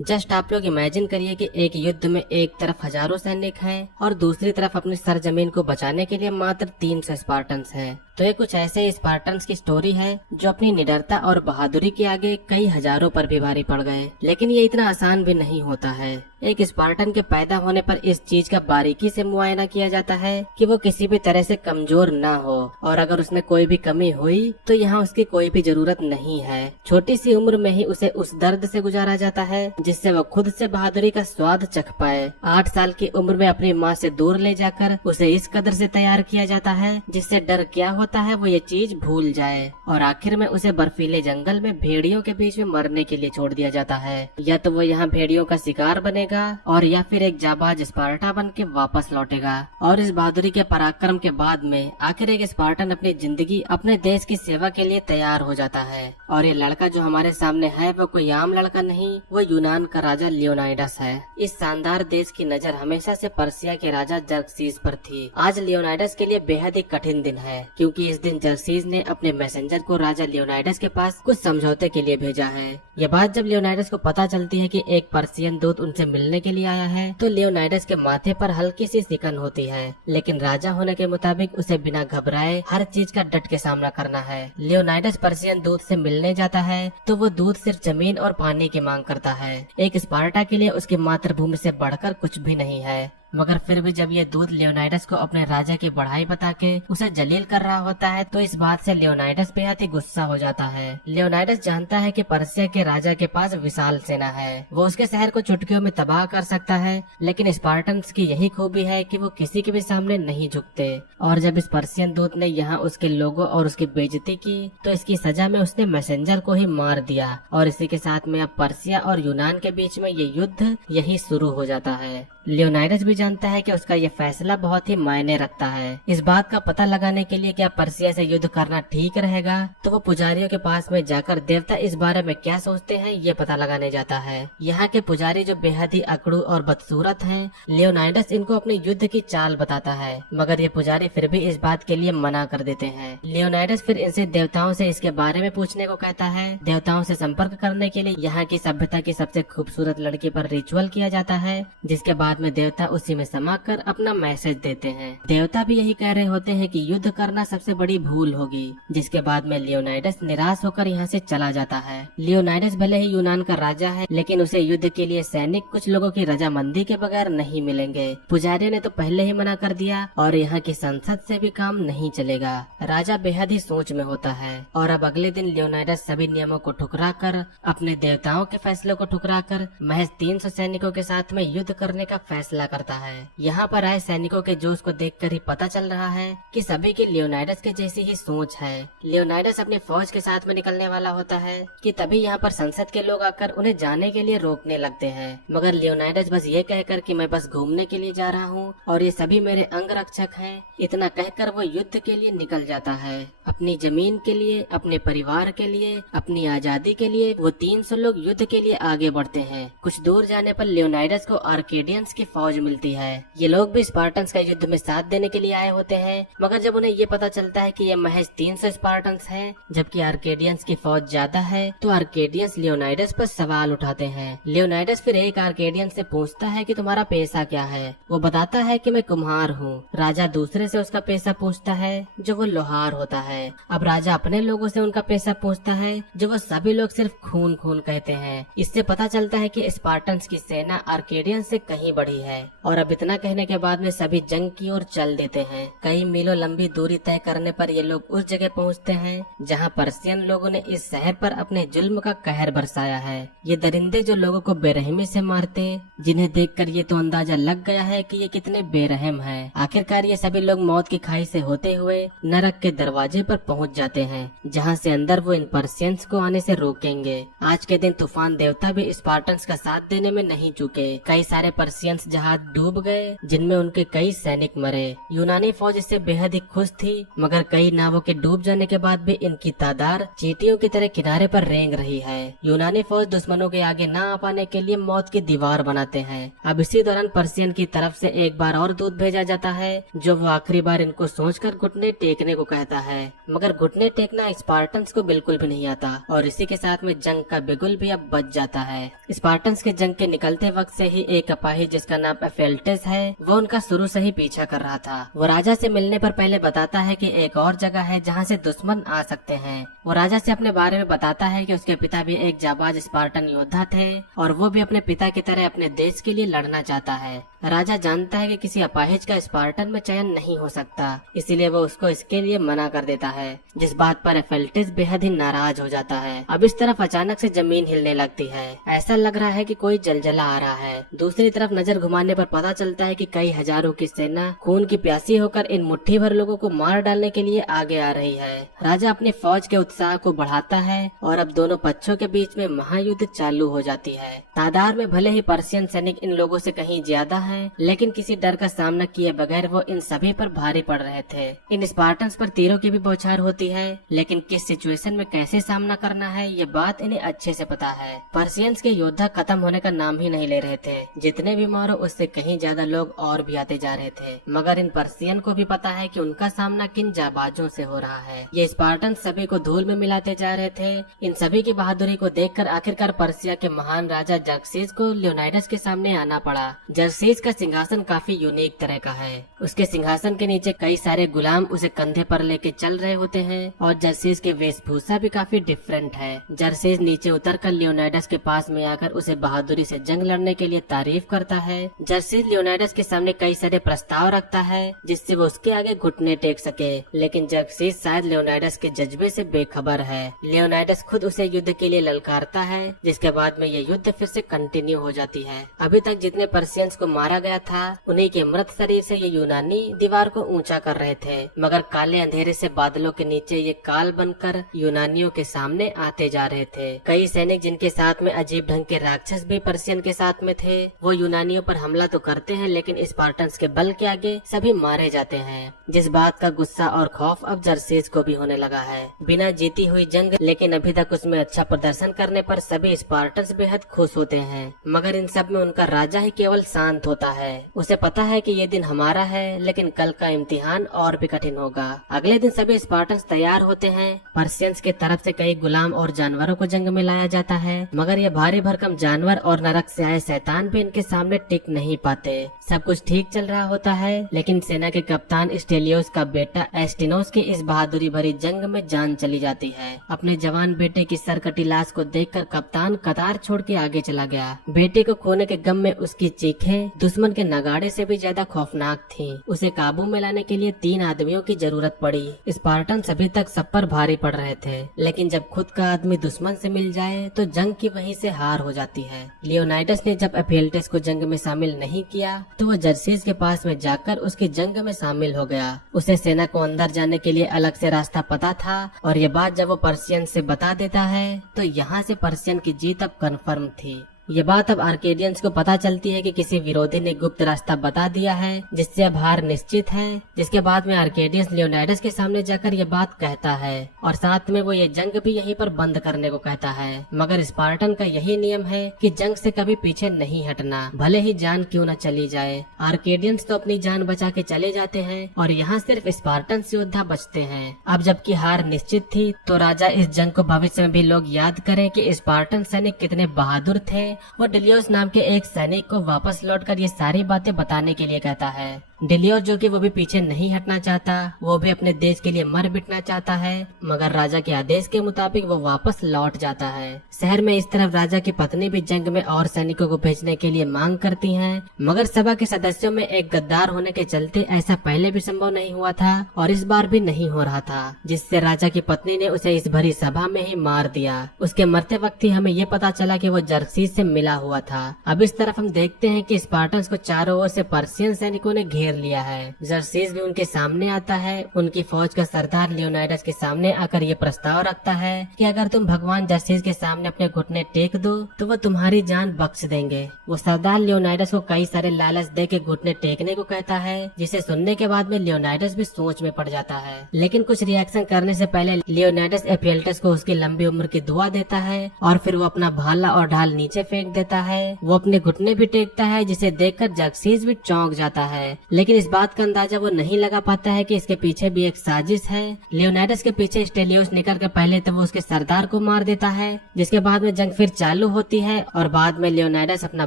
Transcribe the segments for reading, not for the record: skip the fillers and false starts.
Just आप लोग imagine करिए कि एक युद्ध में एक तरफ हजारों सैनिक हैं और दूसरी तरफ अपनी सरजमीन को बचाने के लिए मात्र 300 स्पार्टन्स हैं। तो ये कुछ ऐसे ही स्पार्टन्स की स्टोरी है जो अपनी निडरता और बहादुरी के आगे कई हजारों पर भी भारी पड़ गए। लेकिन ये इतना आसान भी नहीं होता है। एक स्पार्टन के पैदा होने पर इस चीज का बारीकी से मुआयना किया जाता है कि वो किसी भी तरह से कमजोर ना हो, और अगर उसमें कोई भी कमी हुई तो यहाँ उसकी कोई भी जरूरत नहीं है। छोटी सी उम्र में ही उसे उस दर्द से गुजारा जाता है जिससे वो खुद से बहादुरी का स्वाद चख पाए। 8 साल की उम्र में अपनी माँ से दूर ले जाकर उसे इस कदर से तैयार किया जाता है जिससे डर क्या होता है वो ये चीज भूल जाए, और आखिर में उसे बर्फीले जंगल में भेड़ियों के बीच में मरने के लिए छोड़ दिया जाता है। या तो वो यहाँ भेड़ियों का शिकार बनेगा और या फिर एक जाबाज स्पार्टा बन के वापस लौटेगा। और इस बहादुरी के पराक्रम के बाद में आखिर एक स्पार्टन अपनी जिंदगी अपने देश की सेवा के लिए तैयार हो जाता है। और ये लड़का जो हमारे सामने है वो कोई आम लड़का नहीं, वो यूनान का राजा लियोनाइडस है। इस शानदार देश की नजर हमेशा से पर्सिया के राजा जर्क्सीज पर थी। आज लियोनाइडस के लिए बेहद ही कठिन दिन है, क्योंकि इस दिन जर्क्सीज ने अपने मैसेंजर को राजा लियोनाइडस के पास कुछ समझौते के लिए भेजा है। यह बात जब लियोनाइडस को पता चलती है कि एक पर्सियन दूत उनसे मिलने के लिए आया है तो लियोनाइडस के माथे पर हल्की सी सिकन होती है, लेकिन राजा होने के मुताबिक उसे बिना घबराए हर चीज का डट के सामना करना है। लियोनाइडस पर्सियन दूत से मिलने जाता है तो वो दूत सिर्फ जमीन और पानी की मांग करता है। एक स्पार्टा के लिए उसकी मातृभूमि से बढ़कर कुछ भी नहीं है। मगर फिर भी जब ये दूत लियोनाइडस को अपने राजा की बढ़ाई बता के उसे जलील कर रहा होता है तो इस बात से लियोनाइडस बेहद ही गुस्सा हो जाता है। लियोनाइडस जानता है कि पर्सिया के राजा के पास विशाल सेना है, वो उसके शहर को चुटकियों में तबाह कर सकता है, लेकिन स्पार्टन्स की यही खूबी है कि वो किसी के भी सामने नहीं झुकते। और जब इस पर्सियन दूत ने यहाँ उसके लोगों और उसकी बेइज्जती की तो इसकी सजा में उसने मैसेंजर को ही मार दिया, और इसी के साथ में अब पर्सिया और यूनान के बीच में ये युद्ध यही शुरू हो जाता है। लियोनाइडस भी जानता है कि उसका ये फैसला बहुत ही मायने रखता है। इस बात का पता लगाने के लिए क्या पर्सिया से युद्ध करना ठीक रहेगा तो वो पुजारियों के पास में जाकर देवता इस बारे में क्या सोचते हैं ये पता लगाने जाता है। यहाँ के पुजारी जो बेहद ही अकड़ू और बदसूरत हैं, लियोनाइडस इनको अपने युद्ध की चाल बताता है, मगर ये पुजारी फिर भी इस बात के लिए मना कर देते हैं। लियोनाइडस फिर इनसे देवताओं से इसके बारे में पूछने को कहता है। देवताओं से संपर्क करने के लिए यहाँ की सभ्यता की सबसे खूबसूरत लड़की पर रिचुअल किया जाता है, जिसके बाद में देवता उसी में समाकर अपना मैसेज देते हैं। देवता भी यही कह रहे होते हैं कि युद्ध करना सबसे बड़ी भूल होगी, जिसके बाद में लियोनाइडस निराश होकर यहाँ से चला जाता है। लियोनाइडस भले ही यूनान का राजा है, लेकिन उसे युद्ध के लिए सैनिक कुछ लोगों की रजामंदी के बगैर नहीं मिलेंगे। पुजारियों ने तो पहले ही मना कर दिया और यहाँ की संसद से भी काम नहीं चलेगा। राजा बेहद ही सोच में होता है और अब अगले दिन लियोनाइडस सभी नियमों को ठुकरा कर, अपने देवताओं के फैसलों को ठुकरा कर महज 300 सैनिकों के साथ में युद्ध करने का फैसला करता है। यहाँ पर आए सैनिकों के जोश को देखकर ही पता चल रहा है कि सभी की लियोनाइडस के जैसी ही सोच है। लियोनाइडस अपनी फौज के साथ में निकलने वाला होता है कि तभी यहाँ पर संसद के लोग आकर उन्हें जाने के लिए रोकने लगते हैं, मगर लियोनाइडस बस ये कहकर कि मैं बस घूमने के लिए जा रहा हूँ और ये सभी मेरे अंगरक्षक हैं, इतना कहकर वो युद्ध के लिए निकल जाता है। अपनी जमीन के लिए, अपने परिवार के लिए, अपनी आजादी के लिए वो 300 लोग युद्ध के लिए आगे बढ़ते हैं। कुछ दूर जाने पर लियोनाइडस को आर्केडियंस की फौज मिलती है। ये लोग भी स्पार्टन्स का युद्ध में साथ देने के लिए आए होते हैं, मगर जब उन्हें ये पता चलता है कि ये महज 300 स्पार्टन्स हैं, जबकि आर्केडियंस की फौज ज्यादा है, तो आर्केडियंस लियोनाइडस पर सवाल उठाते हैं। लियोनाइडस फिर एक आर्केडियंस से पूछता है कि तुम्हारा पेशा क्या है। वो बताता है कि मैं कुम्हार हूँ। राजा दूसरे से उसका पेशा पूछता है जो वो लोहार होता है। अब राजा अपने लोगों से उनका पेशा पूछता है जो वो सभी लोग सिर्फ खून खून कहते हैं। इससे पता चलता है कि स्पार्टन्स की सेना आर्केडियंस से कहीं बड़ी है, और अब इतना कहने के बाद में सभी जंग की ओर चल देते हैं। कई मीलों लंबी दूरी तय करने पर ये लोग उस जगह पहुंचते हैं जहां पर्सियन लोगों ने इस शहर पर अपने जुल्म का कहर बरसाया है। ये दरिंदे जो लोगों को बेरहमी से मारते, जिन्हें देखकर ये तो अंदाजा लग गया है कि ये कितने बेरहम हैं। आखिरकार ये सभी लोग मौत की खाई से होते हुए नरक के दरवाजे पर पहुंच जाते हैं, जहां से अंदर वो इन पर्सियंस को आने से रोकेंगे। आज के दिन तूफान देवता भी स्पार्टन्स का साथ देने में नहीं चूके। कई सारे पर्सियंस जहाज डूब गए, जिनमें उनके कई सैनिक मरे। यूनानी फौज इससे बेहद ही खुश थी, मगर कई नावों के डूब जाने के बाद भी इनकी तादाद चींटियों की तरह किनारे पर रेंग रही है। यूनानी फौज दुश्मनों के आगे न आ पाने के लिए मौत की दीवार बनाते हैं। अब इसी दौरान पर्सियन की तरफ से एक बार और दूत भेजा जाता है, जो वो आखिरी बार इनको सोचकर घुटने टेकने को कहता है। मगर घुटने टेकना स्पार्टन्स को बिल्कुल भी नहीं आता और इसी के साथ में जंग का बिगुल भी अब बच जाता है। स्पार्टन्स के जंग के निकलते वक्त से ही एक अपाहिज जिसका नाम एफेल्टेस है, वो उनका शुरू से ही पीछा कर रहा था। वो राजा से मिलने पर पहले बताता है कि एक और जगह है जहाँ से दुश्मन आ सकते हैं। वो राजा से अपने बारे में बताता है कि उसके पिता भी एक जाबाज स्पार्टन योद्धा थे और वो भी अपने पिता की तरह अपने देश के लिए लड़ना चाहता है। राजा जानता है कि किसी अपाहिज का स्पार्टन में चयन नहीं हो सकता, इसीलिए वो उसको इसके लिए मना कर देता है, जिस बात पर एफेल्टेस बेहद ही नाराज हो जाता है। अब इस तरफ अचानक से जमीन हिलने लगती है, ऐसा लग रहा है कि कोई जलजला आ रहा है। दूसरी तरफ नजर घुमाने पर पता चलता है कि कई हजारों की सेना खून की प्यासी होकर इन मुट्ठी भर लोगों को मार डालने के लिए आगे आ रही है। राजा अपनी फौज के उत्साह को बढ़ाता है और अब दोनों पक्षों के बीच में महायुद्ध चालू हो जाती है। तादाद में भले ही पर्शियन सैनिक इन लोगों से कहीं ज्यादा हैं, लेकिन किसी डर का सामना किए बगैर वो इन सभी पर भारी पड़ रहे थे। इन स्पार्टन्स पर तीरों की भी बौछार होती है, लेकिन किस सिचुएशन में कैसे सामना करना है ये बात इन्हें अच्छे से पता है। पर्शियंस के योद्धा खत्म होने का नाम ही नहीं ले रहे थे, जितने भी मारो उससे कहीं ज्यादा लोग और भी आते जा रहे थे। मगर इन पर्शियन को भी पता है कि उनका सामना किन जाबाजों से हो रहा है। ये स्पार्टन सभी को धूल में मिलाते जा रहे थे। इन सभी की बहादुरी को देखकर आखिरकार पर्सिया के महान राजा जर्क्सेस को लियोनाइडस के सामने आना पड़ा। जर्क्सेस का सिंहासन काफी यूनिक तरह का है। उसके सिंहासन के नीचे कई सारे गुलाम उसे कंधे पर लेके चल रहे होते हैं और जर्क्सेस के वेशभूषा भी काफी डिफरेंट है। जर्क्सेस नीचे उतरकर लियोनाइडस के पास में आकर उसे बहादुरी से जंग लड़ने के लिए तारीफ करता है। जर्क्सेस लियोनाइडस के सामने कई सारे प्रस्ताव रखता है जिससे वो उसके आगे घुटने टेक सके, लेकिन जर्क्सेस शायद लियोनाइडस के जज्बे से बेखबर है। लियोनाइडस खुद उसे युद्ध के लिए ललकारता है, जिसके बाद में ये युद्ध फिर से कंटिन्यू हो जाती है। अभी तक जितने पर्शियंस को मारा गया था उन्हीं के मृत शरीर से ये यूनानी दीवार को ऊंचा कर रहे थे, मगर काले अंधेरे से बादलों के नीचे ये काल बनकर यूनानियों के सामने आते जा रहे थे। कई सैनिक जिनके साथ में अजीब ढंग के राक्षस भी पर्शियन के साथ में थे, वो यूनानियों पर हमला तो करते हैं, लेकिन स्पार्टन्स के बल के आगे सभी मारे जाते हैं। जिस बात का गुस्सा और खौफ अब जर्सेस को भी होने लगा है। बिना जीती हुई जंग, लेकिन अभी तक उसमें अच्छा प्रदर्शन करने पर सभी स्पार्टन्स बेहद खुश होते हैं, मगर इन सब में उनका राजा ही केवल शांत होता है। उसे पता है कि ये दिन हमारा है, लेकिन कल का इम्तिहान और भी कठिन होगा। अगले दिन सभी स्पार्टन्स तैयार होते हैं। पर्शियंस के तरफ से कई गुलाम और जानवरों को जंग में लाया जाता है, मगर ये भारी भरकम जानवर और नरक से आए शैतान भी इनके सामने टिक नहीं पाते। सब कुछ ठीक चल रहा होता है, लेकिन सेना के कप्तान स्टेलियोस का बेटा एस्टिनोस की इस बहादुरी भरी जंग में जान चली जाती है। अपने जवान बेटे की सरकटी लाश को देखकर कप्तान कतार छोड़ के आगे चला गया। बेटे को खोने के गम में उसकी चीखें दुश्मन के नगाड़े से भी ज्यादा खौफनाक थीं। उसे काबू में लाने के लिए 3 आदमियों की जरूरत पड़ी। स्पार्टन सभी तक सब पर भारी पड़ रहे थे, लेकिन जब खुद का आदमी दुश्मन से मिल जाए तो जंग की वहीं से हार हो जाती है। लियोनाइडस ने जब एफेल्टेस को जंग में शामिल नहीं किया तो वो जर्सेस के पास में जाकर उसकी जंग में शामिल हो गया। उसे सेना को अंदर जाने के लिए अलग से रास्ता पता था, और ये बात जब वो पर्शियन से बता देता है तो यहाँ से पर्शियन की जीत अब कन्फर्म थी। ये बात अब आर्केडियंस को पता चलती है कि किसी विरोधी ने गुप्त रास्ता बता दिया है, जिससे अब हार निश्चित है। जिसके बाद में आर्केडियंस लियोनाइडस के सामने जाकर ये बात कहता है, और साथ में वो ये जंग भी यहीं पर बंद करने को कहता है। मगर स्पार्टन का यही नियम है कि जंग से कभी पीछे नहीं हटना, भले ही जान क्यों न चली जाए। आर्केडियंस तो अपनी जान बचा के चले जाते हैं और यहाँ सिर्फ स्पार्टन योद्धा बचते हैं। अब जबकि हार निश्चित थी तो राजा इस जंग को भविष्य में भी लोग याद करें कि स्पार्टन सैनिक कितने बहादुर थे। वो डिलियोस नाम के एक सैनिक को वापस लौटकर ये सारी बातें बताने के लिए कहता है। डिलियोस जो कि वो भी पीछे नहीं हटना चाहता, वो भी अपने देश के लिए मर मिटना चाहता है, मगर राजा के आदेश के मुताबिक वो वापस लौट जाता है। शहर में इस तरफ राजा की पत्नी भी जंग में और सैनिकों को भेजने के लिए मांग करती हैं, मगर सभा के सदस्यों में एक गद्दार होने के चलते ऐसा पहले भी संभव नहीं हुआ था और इस बार भी नहीं हो रहा था, जिससे राजा की पत्नी ने उसे इस भरी सभा में ही मार दिया। उसके मरते वक्त ही हमें ये पता चला कि वो जर्क्सेस से मिला हुआ था। अब इस तरफ हम देखते हैं कि स्पार्टन्स को चारों ओर से पर्शियन सैनिकों ने घेर घेर लिया है। जर्सीस भी उनके सामने आता है। उनकी फौज का सरदार लियोनाइडस के सामने आकर ये प्रस्ताव रखता है कि अगर तुम भगवान जर्सीस के सामने अपने घुटने टेक दो तो वो तुम्हारी जान बख्श देंगे। वो सरदार लियोनाइडस को कई सारे लालच दे के घुटने टेकने को कहता है, जिसे सुनने के बाद में लियोनाइडस भी सोच में पड़ जाता है। लेकिन कुछ रिएक्शन करने से पहले लियोनाइडस एफिएल्टस को उसकी लंबी उम्र की दुआ देता है और फिर वो अपना भाला और ढाल नीचे फेंक देता है। वो अपने घुटने भी टेकता है, जिसे देखकर जर्सीस भी चौंक जाता है। लेकिन इस बात का अंदाजा वो नहीं लगा पाता है कि इसके पीछे भी एक साजिश है। लियोनाइडस के पीछे स्टेलियोस निकल कर पहले तो वो उसके सरदार को मार देता है, जिसके बाद में जंग फिर चालू होती है और बाद में लियोनाइडस अपना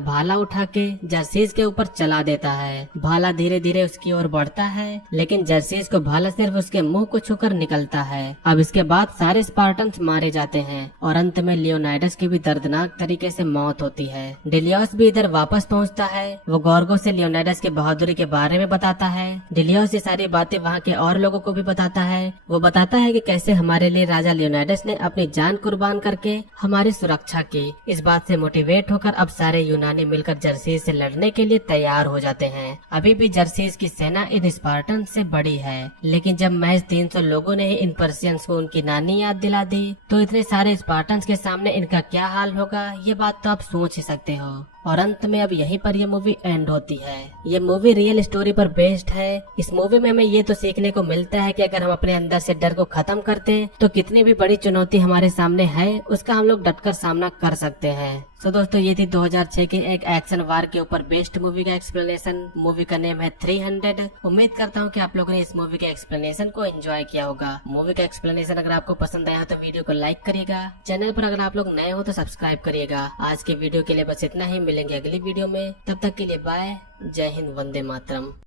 भाला उठा के जर्सीस के ऊपर चला देता है। भाला धीरे धीरे उसकी ओर बढ़ता है, लेकिन जर्सीस को भाला सिर्फ उसके मुंह को छूकर निकलता है। अब इसके बाद सारे स्पार्टन्स मारे जाते हैं और अंत में लियोनाइडस की भी दर्दनाक तरीके से मौत होती है। डिलियोस भी इधर वापस पहुंचता है। वो गॉर्गो से लियोनाइडस की बहादुरी के बारे में बताता है। डिलियोस ये सारी बातें वहाँ के और लोगों को भी बताता है। वो बताता है कि कैसे हमारे लिए राजा लियोनाइडस ने अपनी जान कुर्बान करके हमारी सुरक्षा की। इस बात से मोटिवेट होकर अब सारे यूनानी मिलकर जर्सीस से लड़ने के लिए तैयार हो जाते हैं। अभी भी जर्सीस की सेना इन स्पार्टन से बड़ी है, लेकिन जब महज 300 लोगों ने ही इन पर्शियंस को उनकी नानी याद दिला दी तो इतने सारे स्पार्टन्स के सामने इनका क्या हाल होगा, ये बात तो आप सोच ही सकते हो। और अंत में अब यहीं पर ये मूवी एंड होती है। ये मूवी रियल स्टोरी पर बेस्ड है। इस मूवी में हमें ये तो सीखने को मिलता है कि अगर हम अपने अंदर से डर को खत्म करते हैं तो कितनी भी बड़ी चुनौती हमारे सामने है उसका हम लोग डटकर सामना कर सकते हैं। तो दोस्तों ये थी 2006 के एक एक्शन वार के ऊपर बेस्ड मूवी का एक्सप्लेनेशन। मूवी का नेम है 300। उम्मीद करता हूँ कि आप लोगों ने इस मूवी के एक्सप्लेनेशन को एंजॉय किया होगा। मूवी का एक्सप्लेनेशन अगर आपको पसंद आया तो वीडियो को लाइक करिएगा। चैनल पर अगर आप लोग नए हो तो सब्सक्राइब करिएगा। आज के वीडियो के लिए बस इतना ही, मिलेंगे अगली वीडियो में। तब तक के लिए बाय, जय हिंद, वंदे मातरम।